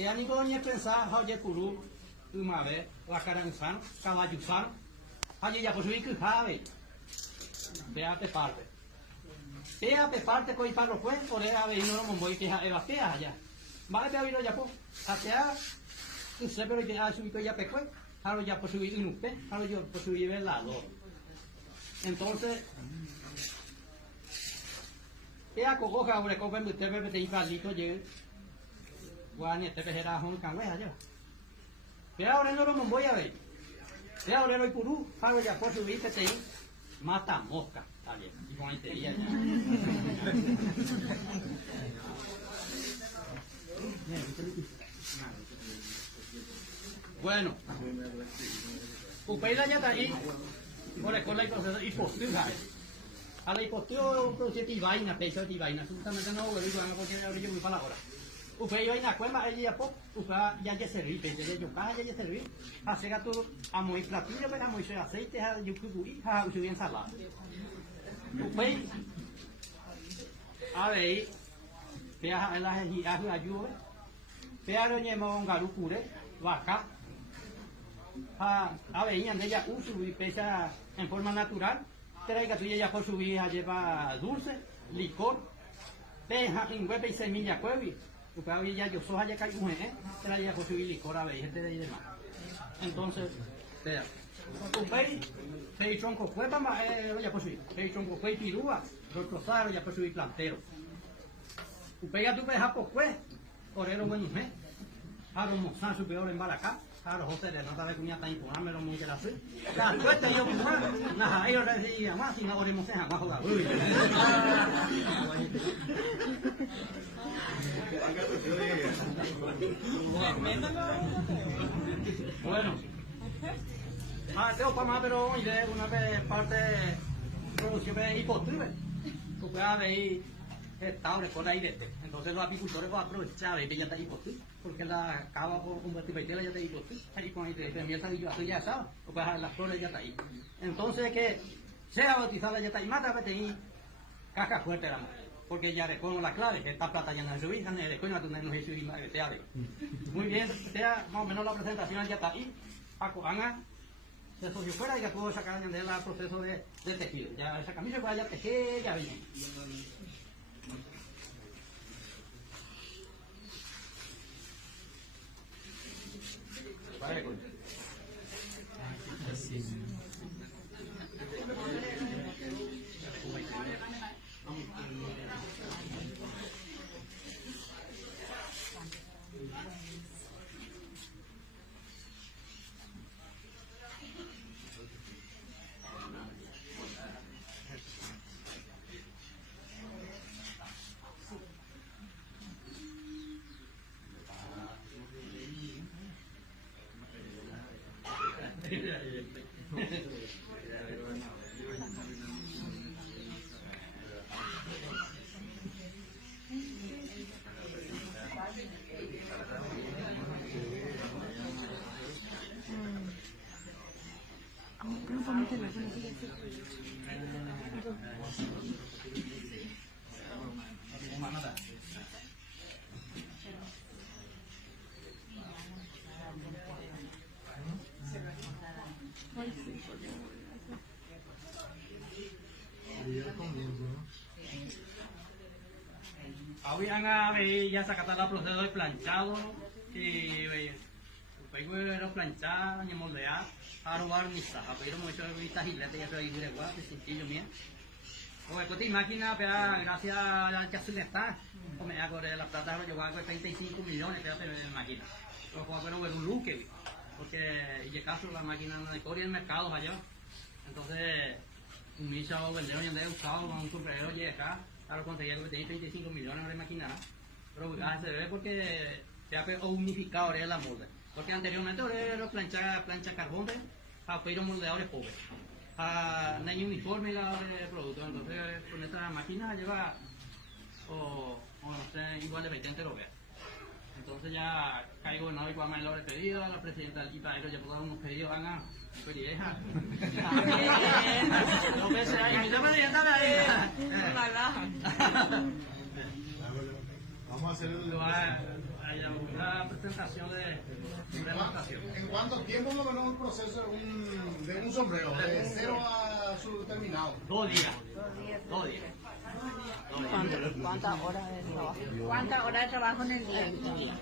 que a nico ni pensar haje kuru umave wakaran-san kawayu-san haje ya posui que jave vea pe parte pea pe parte coi parro pues por era ve no mo voy que eva pea ya va a ver ya po hacia que se pero que ha subido ya pe pues haro ya posui inupe haro yo posui velado entonces pea cocoja ahora copen usted me te iba lito je guane te pejera hon kan we ya pea ahora no lo voy a ver pea ahora lo puru haro ya posui te mata mosca. Está bien, y con entería ya. Bueno, Upeila ya está ahí, por la escuela y proceso, y postura. A la hipostio, proceso y vaina, peso y vaina, absolutamente no lo digo, porque me abrí muy para la hora. Upeila y la cueva, ella pop, upa ya ya se ríe, ya yo caja ya se ríe. Hace gato a muy platillo, pero a muy aceite, a yucurí, a usar ensalada. Upei, a ver, pea la ayuda, pea lo llevamos un garupure, vaca, a ver, y ella uso y pesa en forma natural, traiga tuya ya por subir a llevar dulce, licor, peja, ingüepe y semilla cuevi, porque ya yo soy allá que hay mujeres, traía por subir licor a ver, gente de demás. Entonces, pea. Upei, pei tronco cueva, ya por subir, pei tronco cueva y pirúa, rotrozaro ya por subir plantero. Upei ya tu peja por cue, orero menujé, aro mozán superior en Balacá, aro José de nota de cuña tan imponable, lo muy que la sé. La suerte yo como nada, ellos decían más, y no oremos en abajo la uy. Bueno. Tengo para más, pero iré una vez parte producción de hipotribe. Porque a ver, estable por ahí de entonces los apicultores van a aprovechar de ya está hipotribe. Porque la cava por convertir ya está hipotribe. Ahí con ahí de miel ya sabe. Porque las flores ya está ahí. Entonces que sea bautizada ya está ahí. Mata a ahí caja fuerte la madre. Porque ya recuerdo la clave, que esta plata ya no es su hija, ni después no tenemos que subir más que muy bien, sea más o menos la presentación ya está ahí. Paco, Ana. Eso si fuera ya puedo sacar del proceso de tejido. Ya esa camisa puede ya tejer, ya viene. Vale, pues. Ahora ya sacar el proceso de planchado y luego planchar y moldear, arrobar misa, pero mucho vistas y ya se ve igual, que sencillo mío. O esta máquina, pero gracias al que hace está, como hago de la plata, lo llevo a 35 millones que hace la máquina. Lo puedo hacer un luque, porque en el caso la máquina no hay corre en el mercado allá. Entonces, un nicho vendedor ya he usado con un sombrero y acá. Claro, conseguía que tenía 35 millones de maquinaria, pero se ve porque se ha unificado la molde. Porque anteriormente era plancha carbón, pero moldeadores pobres. No hay uniforme de producto, entonces con esta máquina lleva o no sé, igual de 20 lo vea. Entonces ya caigo en hoy cuando me lo he pedido, la presidenta del IPA, ya puedo dar unos pedidos, van a vieja. No me sé, ahí, mi presidenta de ahí. Vamos a hacer la presentación de demostración. ¿En cuánto tiempo más o menos un proceso de un sombrero? De cero a su terminado. 2 días. 2 días. ¿Cuántas horas de trabajo? ¿Cuántas horas de trabajo en el día? Y-